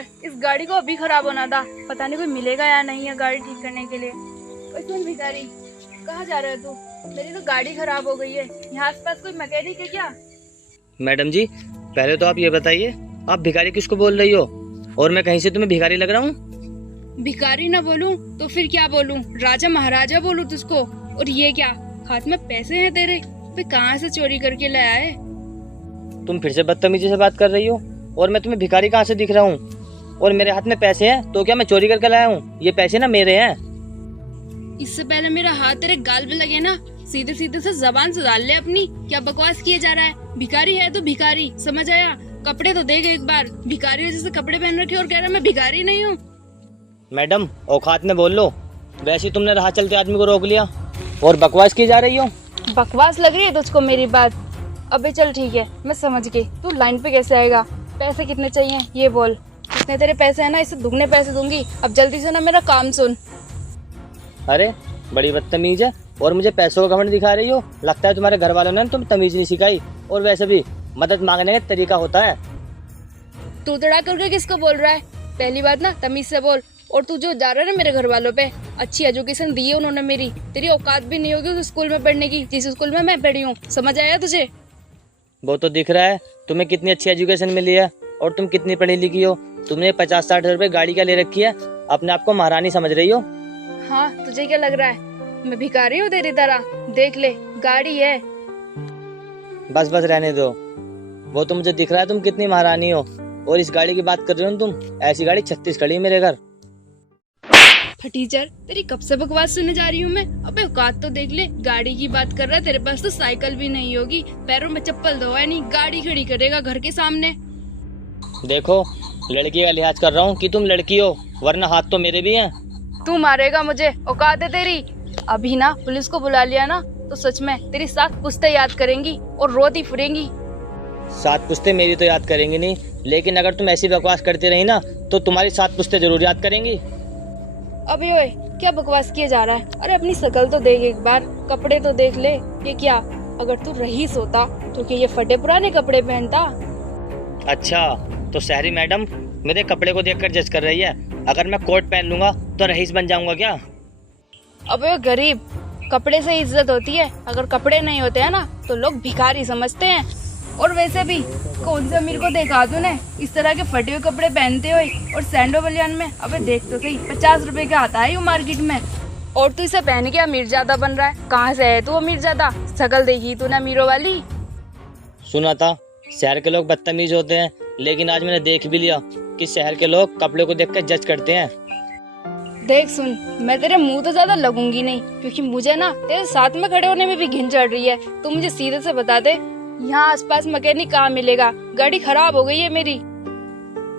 यार, इस गाड़ी को अभी खराब होना था। पता नहीं कोई मिलेगा या नहीं है गाड़ी ठीक करने के लिए। ओए सुन भिखारी, कहाँ जा रहे हो तू? मेरी तो गाड़ी खराब हो गई है। यहाँ आसपास कोई मैकेनिक है क्या? मैडम जी, पहले तो आप ये बताइए, आप भिखारी किसको बोल रही हो? और मैं कहीं से तुम्हें भिखारी लग रहा हूँ? भिखारी ना बोलूं तो फिर क्या बोलूं? राजा महाराजा बोलूं तुझको? और ये क्या, हाथ में पैसे हैं तेरे? वे कहाँ से चोरी करके लाया है? तुम फिर से बदतमीजी से बात कर रही हो। और मैं तुम्हें भिखारी कहाँ से दिख रहा हूँ? और मेरे हाथ में पैसे हैं तो क्या मैं चोरी करके लाया हूँ? ये पैसे ना मेरे हैं। इससे पहले मेरा हाथ तेरे गाल पे लगे ना, सीधे सीधे से जबान सुधार ले अपनी। क्या बकवास किए जा रहा है? भिखारी है तो भिखारी, समझ आया? कपड़े तो देख एक बार। भिखारी जैसे कपड़े पहन रखे और कह रहा मैं भिखारी नहीं हूँ। मैडम, औकात में बोल लो। वैसे ही तुमने राह चलते आदमी को रोक लिया और बकवास की जा रही हो। बकवास लग रही है तुझको मेरी बात? अबे चल ठीक है, मैं समझ गई। तू लाइन पे कैसे आएगा? पैसे कितने चाहिए ये बोल। कितने तेरे पैसे हैं ना, इससे दुगने पैसे दूंगी। अब जल्दी से ना मेरा काम सुन। अरे बड़ी बदतमीज है और मुझे पैसों का घमंड दिखा रही हो। लगता है तुम्हारे घर वालों ने तुम तमीज नहीं सिखाई। और वैसे भी मदद मांगने का तरीका होता है। तू तड़ा करके किसको बोल रहा है? पहली बात ना तमीज से बोल। और तू जो जा रहा है ना मेरे घर वालों पे, अच्छी एजुकेशन दी है उन्होंने मेरी। तेरी औकात भी नहीं होगी उस स्कूल में पढ़ने की जिस स्कूल में मैं पढ़ी हूँ। समझ आया तुझे? वो तो दिख रहा है तुम्हें कितनी अच्छी एजुकेशन मिली है और तुम कितनी पढ़ी लिखी हो। तुमने 50-60 रुपए गाड़ी क्या ले रखी है? अपने आप को महारानी समझ रही हो? हाँ, तुझे क्या लग रहा है मैं भिखारी हूँ तेरी तरह? देख ले, गाड़ी है। बस बस रहने दो। वो तो मुझे दिख रहा है तुम कितनी महारानी हो। और इस गाड़ी की बात कर रही हो तुम? ऐसी गाड़ी 36 खड़ी है मेरे घर। फटीचर, तेरी कब से बकवास सुनने जा रही हूँ मैं? अबे औकात तो देख ले, गाड़ी की बात कर रहा है। तेरे पास तो साइकिल भी नहीं होगी, पैरों में चप्पल दो है नहीं, गाड़ी खड़ी करेगा घर के सामने। देखो, लड़की का लिहाज कर रहा हूँ कि तुम लड़की हो, वरना हाथ तो मेरे भी हैं। तू मारेगा मुझे? औकात है तेरी? अभी ना पुलिस को बुला लिया ना तो सच में तेरी 7 पुश्तें याद करेंगी और रोती फिरेंगी। 7 पुश्तें मेरी तो याद करेंगी नहीं, लेकिन अगर तुम ऐसी बकवास करती रही ना तो तुम्हारी 7 पुश्तें जरूर याद करेंगी। अबे ओए, क्या बकवास किए जा रहा है? अरे अपनी शकल तो देख एक बार, कपड़े तो देख ले। ये क्या, अगर तू रईस होता तो क्या ये फटे पुराने कपड़े पहनता? अच्छा, तो शहरी मैडम मेरे कपड़े को देखकर जज कर रही है। अगर मैं कोट पहन लूंगा तो रईस बन जाऊंगा क्या? अबे गरीब, कपड़े से इज्जत होती है। अगर कपड़े नहीं होते हैं ना तो लोग भिखारी समझते हैं। और वैसे भी कौन से अमीर को देखा तूने इस तरह के फटे हुए कपड़े पहनते हुए और सैंडो बलियान में? अबे देख तो सही, 50 रुपए का आता है ये मार्केट में। और तू इसे पहन के अमीर ज्यादा बन रहा है। कहाँ से है तू अमीर ज्यादा? शकल देखी तूने अमीरों वाली? सुना था शहर के लोग बदतमीज होते हैं, लेकिन आज मैंने देख भी लिया कि शहर के लोग कपड़े को देखकर जज करते हैं। देख सुन, मैं तेरे मुंह तो ज्यादा लगूंगी नहीं, क्योंकि मुझे ना तेरे साथ में खड़े होने में भी घिन चढ़ रही है। तू मुझे सीधे से बता दे, यहाँ आसपास मैकेनिक कहाँ मिलेगा? गाड़ी खराब हो गई है मेरी।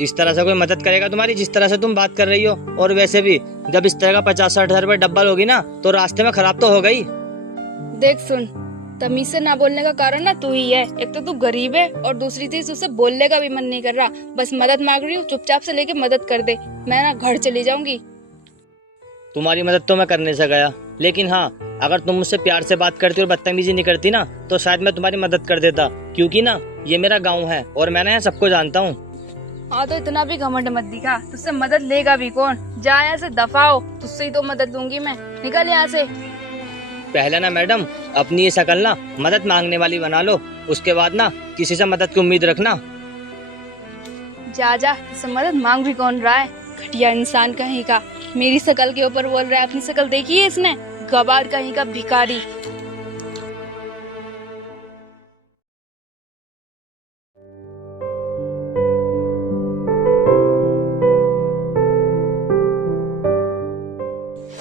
इस तरह से कोई मदद करेगा तुम्हारी जिस तरह से तुम बात कर रही हो? और वैसे भी जब इस तरह का 50-60 हजार रुपए डब्बल होगी ना तो रास्ते में खराब तो हो गई। देख सुन, तमीज से ना बोलने का कारण ना तू ही है। एक तो तू गरीब है और दूसरी चीज उससे बोलने का भी मन नहीं कर रहा। बस मदद मांग रही हूँ, चुपचाप से लेके मदद कर दे। मैं ना घर चली जाऊंगी। तुम्हारी मदद तो मैं कर नहीं सका, लेकिन हाँ, अगर तुम मुझसे प्यार से बात करती और बदतमीजी नहीं करती ना तो शायद मैं तुम्हारी मदद कर देता। क्योंकि ना ये मेरा गांव है और मैं ना यहाँ सबको जानता हूँ। हाँ तो इतना भी घमंड मत दिखा, तुझसे मदद लेगा भी कौन? जा यहाँ से, दफा हो। तुझसे ही तो मदद लूंगी मैं, निकल यहाँ से। पहले ना मैडम अपनी ये शक्ल ना मदद मांगने वाली बना लो, उसके बाद ना किसी से मदद की उम्मीद रखना। जा जा, तुझसे मदद मांग भी कौन रहा है? घटिया इंसान कहीं का, मेरी शकल के ऊपर बोल रहा है। अपनी शकल देखी है इसने? गवार कहीं का भिखारी।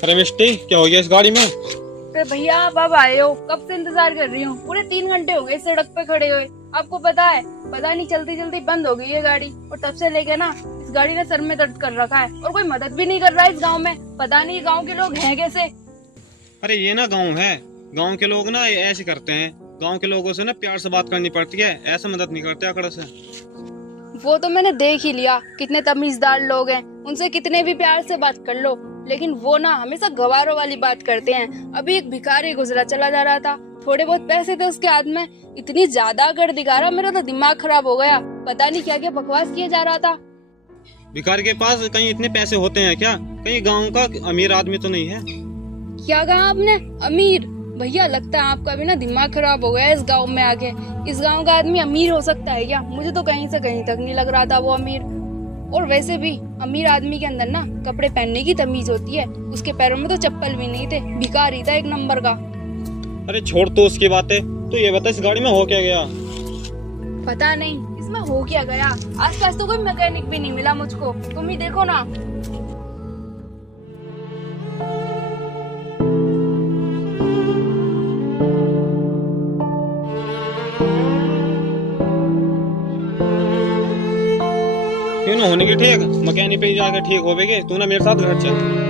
अरे मिस्टी, क्या हो गया इस गाड़ी में? अरे भैया, आप अब आए हो? कब से इंतजार कर रही हूँ। पूरे 3 घंटे हो गए सड़क पे खड़े हुए। आपको पता है, पता नहीं चलती चलती बंद हो गई है गाड़ी। और तब से लेके ना इस गाड़ी ने सर में दर्द कर रखा है। और कोई मदद भी नहीं कर रहा है इस गांव में। पता नहीं गांव के लोग हैं कैसे। अरे ये ना गांव है, गांव के लोग ना ऐसे करते हैं। गांव के लोगों से ना प्यार से बात करनी पड़ती है, ऐसे मदद नहीं करते आकड़ से। वो तो मैंने देख ही लिया, कितने तमीजदार लोग हैं। उनसे कितने भी प्यार से बात कर लो, लेकिन वो ना हमेशा गवारों वाली बात करते हैं। अभी एक भिखारी गुजरा चला जा रहा था, थोड़े बहुत पैसे थे उसके हाथ में, इतनी ज्यादा अकड़ दिखा रहा, मेरा तो दिमाग खराब हो गया। पता नहीं क्या क्या बकवास किए जा रहा था। भिखारी के पास कहीं इतने पैसे होते हैं क्या? कहीं गांव का अमीर आदमी तो नहीं है? क्या कहा आपने? अमीर? भैया लगता है आपका भी ना दिमाग खराब हो गया इस गांव में आके। इस गांव का आदमी अमीर हो सकता है क्या? मुझे तो कहीं से कहीं तक नहीं लग रहा था वो अमीर। और वैसे भी अमीर आदमी के अंदर ना कपड़े पहनने की तमीज होती है। उसके पैरों में तो चप्पल भी नहीं थे, भिखारी था एक नंबर का। अरे छोड़ तो उसकी बातें, तू ये बता इस गाड़ी में हो क्या गया? पता नहीं इसमें हो क्या गया। आसपास तो कोई मैकेनिक भी नहीं मिला मुझको, तुम ही देखो ना। क्यों ना होने की ठीक, मैकेनिक पे ही जाकर ठीक होवेगे। तू ना मेरे साथ घर चल।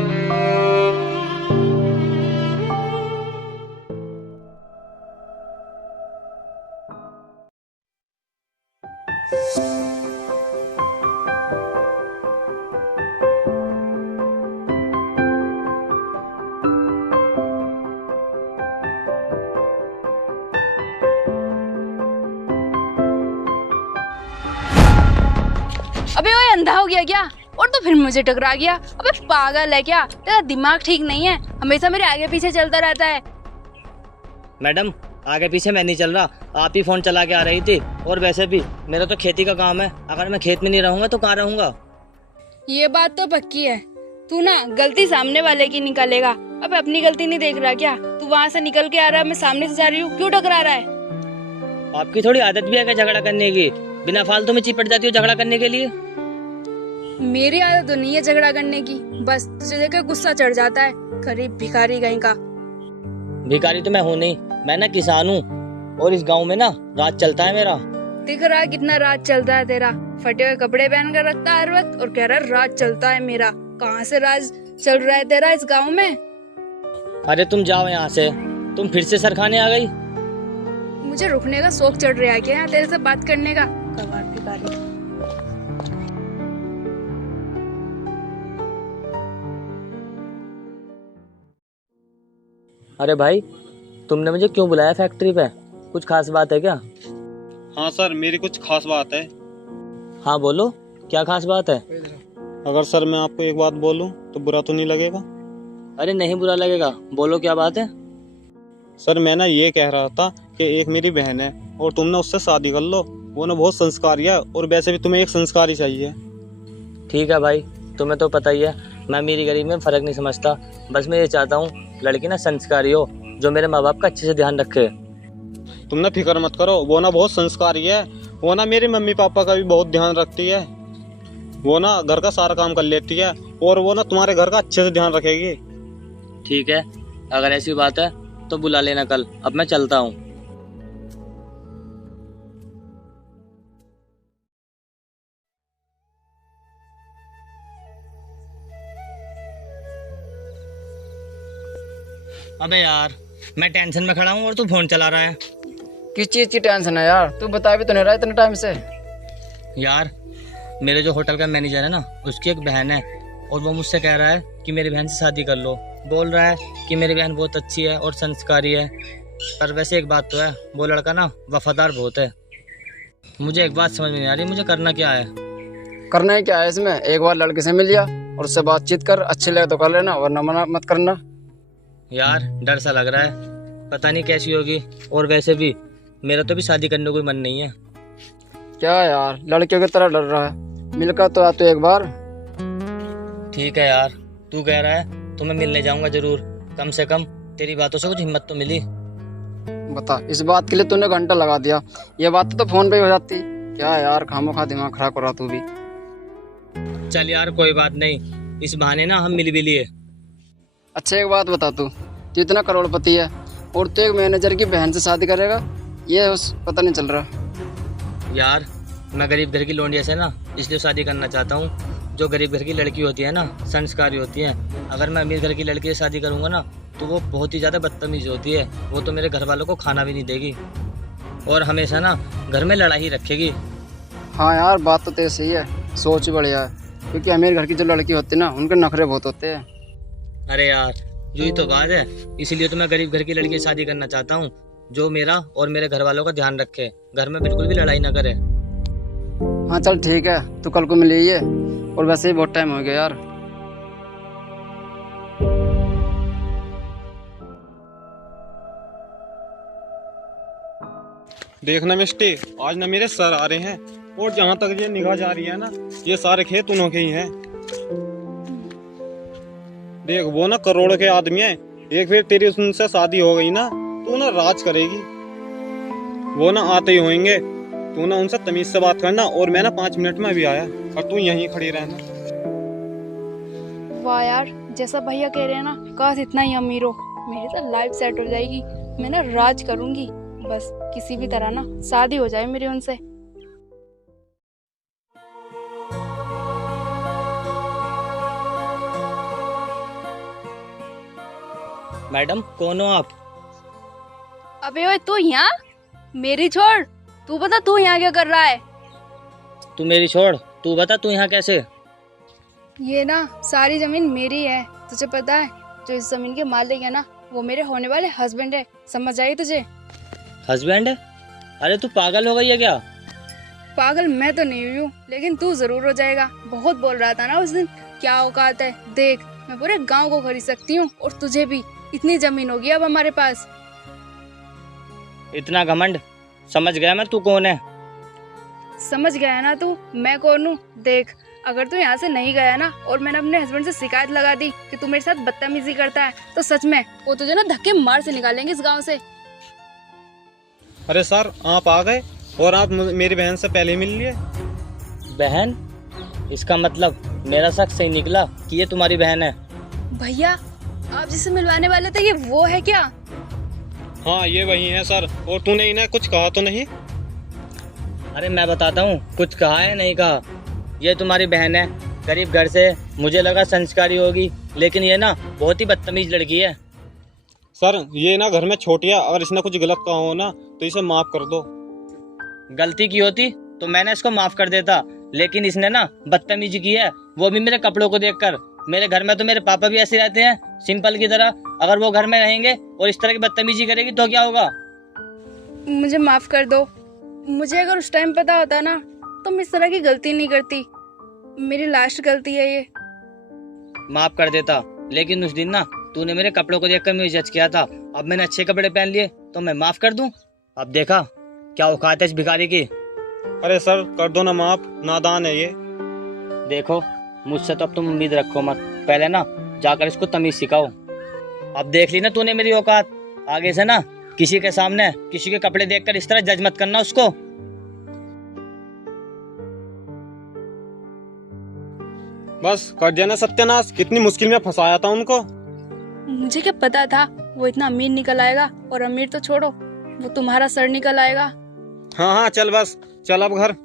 अबे वो अंधा हो गया क्या? और तो फिर मुझे टकरा गया। अबे पागल है क्या? तेरा दिमाग ठीक नहीं है, हमेशा मेरे आगे पीछे चलता रहता है। मैडम आगे पीछे मैं नहीं चल रहा, आप ही फोन चला के आ रही थी। और वैसे भी मेरा तो खेती का काम है, अगर मैं खेत में नहीं रहूंगा तो कहाँ रहूंगा? ये बात तो पक्की है। तू ना गलती सामने वाले की निकालेगा। अब अपनी गलती नहीं देख रहा क्या? तू वहाँ से निकल के आ रहा है, मैं सामने से जा रही हूँ, क्यों टकरा रहा है? आपकी थोड़ी आदत भी है क्या झगड़ा करने की? बिना फालतू में चिपट जाती हो झगड़ा करने के लिए। मेरी आदत तो नहीं है झगड़ा करने की, बस तुझे देख के गुस्सा चढ़ जाता है। गरीब भिखारी कहीं का। भिखारी तो मैं हूँ नहीं, मैं ना किसान हूँ। और इस गांव में ना राज चलता है मेरा। दिख रहा है कितना राज चलता है तेरा। फटे हुए कपड़े पहन कर रखता है हर वक्त और कह रहा है राज चलता है मेरा। कहाँ से राज चल रहा है तेरा इस गांव में? अरे तुम जाओ यहाँ से, तुम फिर से सर खाने आ गई। मुझे रुकने का शौक चढ़ रहा है क्या तेरे से बात करने का? कबाड़ भिखारी। अरे भाई तुमने मुझे क्यों बुलाया फैक्ट्री पे? कुछ खास बात है क्या? हाँ सर, मेरी कुछ खास बात है। हाँ बोलो, क्या खास बात है? अगर सर मैं आपको एक बात बोलूं तो बुरा तो नहीं लगेगा? अरे नहीं बुरा लगेगा, बोलो क्या बात है? सर मैं ना ये कह रहा था कि एक मेरी बहन है और तुम ना उससे शादी कर लो। वो ना बहुत संस्कारी है और वैसे भी तुम्हें एक संस्कारी चाहिए। ठीक है भाई, तुम्हें तो पता ही है मैं अमीरी गरीब में फर्क नहीं समझता। बस मैं ये चाहता हूँ लड़की ना संस्कारी हो, जो मेरे माँ बाप का अच्छे से ध्यान रखे। तुम ना फिक्र मत करो, वो ना बहुत संस्कारी है। वो ना मेरे मम्मी पापा का भी बहुत ध्यान रखती है। वो ना घर का सारा काम कर लेती है और वो ना तुम्हारे घर का अच्छे से ध्यान रखेगी। ठीक है, अगर ऐसी बात है तो बुला लेना कल। अब मैं चलता हूँ। अबे यार मैं टेंशन में खड़ा हूँ और तू फोन चला रहा है। किस चीज की टेंशन है यार? तू बता भी तो नहीं रहा इतने टाइम से। यार मेरे जो होटल का मैनेजर है ना, उसकी एक बहन है और वो मुझसे कह रहा है कि मेरी बहन से शादी कर लो। बोल रहा है कि मेरी बहन बहुत अच्छी है और संस्कारी है। पर वैसे एक बात तो है, वो लड़का ना वफादार बहुत है। मुझे एक बात समझ में नहीं आ रही, मुझे करना क्या है? करना ही क्या है इसमें? एक बार लड़के से मिल लिया और उससे बातचीत कर, अच्छी लगे तो कर लेना वरना मना मत करना। यार डर सा लग रहा है, पता नहीं कैसी होगी। और वैसे भी मेरा तो भी शादी करने को कोई मन नहीं है। क्या यार लड़कियों की तरह डर रहा है? मिलकर तो आ तू एक बार। ठीक है यार, तू कह रहा है तो मैं मिलने जाऊंगा जरूर। कम से कम तेरी बातों से कुछ हिम्मत तो मिली। बता, इस बात के लिए तूने घंटा लगा दिया। ये बात तो फोन पे ही हो जाती। क्या यार खामोखा दिमाग खराब कर रहा तू भी। चल यार कोई बात नहीं, इस बहाने ना हम मिल भी लिए। अच्छा एक बात बता, तू इतना करोड़पति है और तू एक मैनेजर की बहन से शादी करेगा? ये पता नहीं चल रहा। यार मैं गरीब घर की लौंडिया से ना इसलिए शादी करना चाहता हूँ। जो गरीब घर की लड़की होती है ना, संस्कारी होती है। अगर मैं अमीर घर की लड़की से शादी करूँगा ना तो वो बहुत ही ज़्यादा बदतमीज होती है। वो तो मेरे घर वालों को खाना भी नहीं देगी और हमेशा ना घर में लड़ाई रखेगी। हाँ यार बात तो तेरी सही है, सोच बढ़िया है। क्योंकि अमीर घर की जो लड़की होती है ना, उनके नखरे बहुत होते हैं। अरे यार यही तो बात है, इसीलिए तो मैं गरीब घर की लड़की से शादी करना चाहता हूँ, जो मेरा और मेरे घर वालों का ध्यान रखे, घर में बिल्कुल भी लड़ाई ना करे। हाँ चल ठीक है, तू कल को मिलिए। और वैसे ही बहुत टाइम हो गया यार। देखना मिस्टी, आज ना मेरे सर आ रहे हैं, और जहाँ तक ये निगाह जा रही है ना, ये सारे खेत उन्हों के ही हैं। देख वो ना करोड़ के आदमी हैं, एक फिर तेरी उनसे शादी हो गई ना, तू ना राज करेगी। वो ना आते ही होंगे, तू ना उनसे तमीज से बात करना, और मैं ना 5 मिनट में अभी आया, और तू यहीं खड़ी रहना। वाह यार, जैसा भैया कह रहे हैं ना, काश इतना ही अमीर हो, मेरी तो लाइफ सेट हो जाएगी। मैं ना राज करूंगी, बस किसी भी तरह ना शादी हो जाए मेरी उनसे। मैडम कौन हो आप? अबे ओए, तू यहाँ? मेरी छोड़, तू बता तू यहाँ क्या कर रहा है? तू मेरी छोड़, तू बता तू यहाँ कैसे? ये ना सारी जमीन मेरी है, तुझे पता है? जो इस जमीन के मालिक है ना, वो मेरे होने वाले हस्बैंड है। समझ आई तुझे? हस्बैंड है? अरे तू पागल हो गई है क्या? पागल मैं तो नहीं हुई हूँ, लेकिन तू जरूर हो जाएगा। बहुत बोल रहा था ना उस दिन, क्या औकात है, देख मैं पूरे गांव को खरीद सकती हूँ, और तुझे भी। इतनी जमीन होगी अब हमारे पास। इतना घमंड? समझ गया मैं तू कौन है। समझ गया ना तू मैं कौन हूँ? देख, अगर तू यहाँ से नहीं गया ना, और मैंने अपने हस्बैंड से शिकायत लगा दी कि तू मेरे साथ बदतमीजी करता है, तो सच में वो तुझे ना धक्के मार से निकालेंगे इस गांव से। अरे सर, आप आ गए, और आप मेरी बहन से पहले ही मिल लिए। बहन? इसका मतलब मेरा शक सही निकला कि ये तुम्हारी बहन है। भैया, आप जिससे मिलवाने वाले थे, ये वो है क्या? हाँ ये वही है सर, और तूने इन्हें कुछ कहा तो नहीं? अरे मैं बताता हूँ, कुछ कहा है नहीं कहा। ये तुम्हारी बहन है, गरीब घर से, मुझे लगा संस्कारी होगी, लेकिन ये ना बहुत ही बदतमीज लड़की है। सर ये ना घर में छोटी है, अगर इसने कुछ गलत कहा हो ना तो इसे माफ कर दो। गलती की होती तो मैंने इसको माफ कर देता, लेकिन इसने ना बदतमीजी की है, वो भी मेरे कपड़ों को देखकर। मेरे घर में तो मेरे पापा भी ऐसे रहते हैं, सिंपल की तरह। अगर वो घर में रहेंगे और इस तरह की बदतमीजी करेगी तो क्या होगा? मुझे माफ कर दो। मुझे अगर उस टाइम पता होता ना, तो मैं इस तरह की गलती नहीं करती। मेरी लास्ट गलती है ये। माफ कर देता, लेकिन उस दिन ना तूने मेरे कपड़ों को देखकर मुझे जज किया था। अब मैंने अच्छे कपड़े पहन लिए तो मैं माफ कर दूं? अब देखा क्या औकात है इस भिखारी की। अरे सर कर दो ना माफ, नादान है ये। देखो, मुझसे तो अब तुम उम्मीद रखो मत, पहले ना जाकर इसको तमीज सिखाओ। अब देख ली ना तूने मेरी औकात, आगे से ना किसी के सामने किसी के कपड़े देखकर इस तरह जज मत करना उसको। बस कर दिया ना सत्यानाश, कितनी मुश्किल में फंसाया था उनको। मुझे क्या पता था वो इतना अमीर निकल आएगा, और अमीर तो छोड़ो, वो तुम्हारा सर निकल आएगा। हाँ हाँ चल बस, चल अब घर।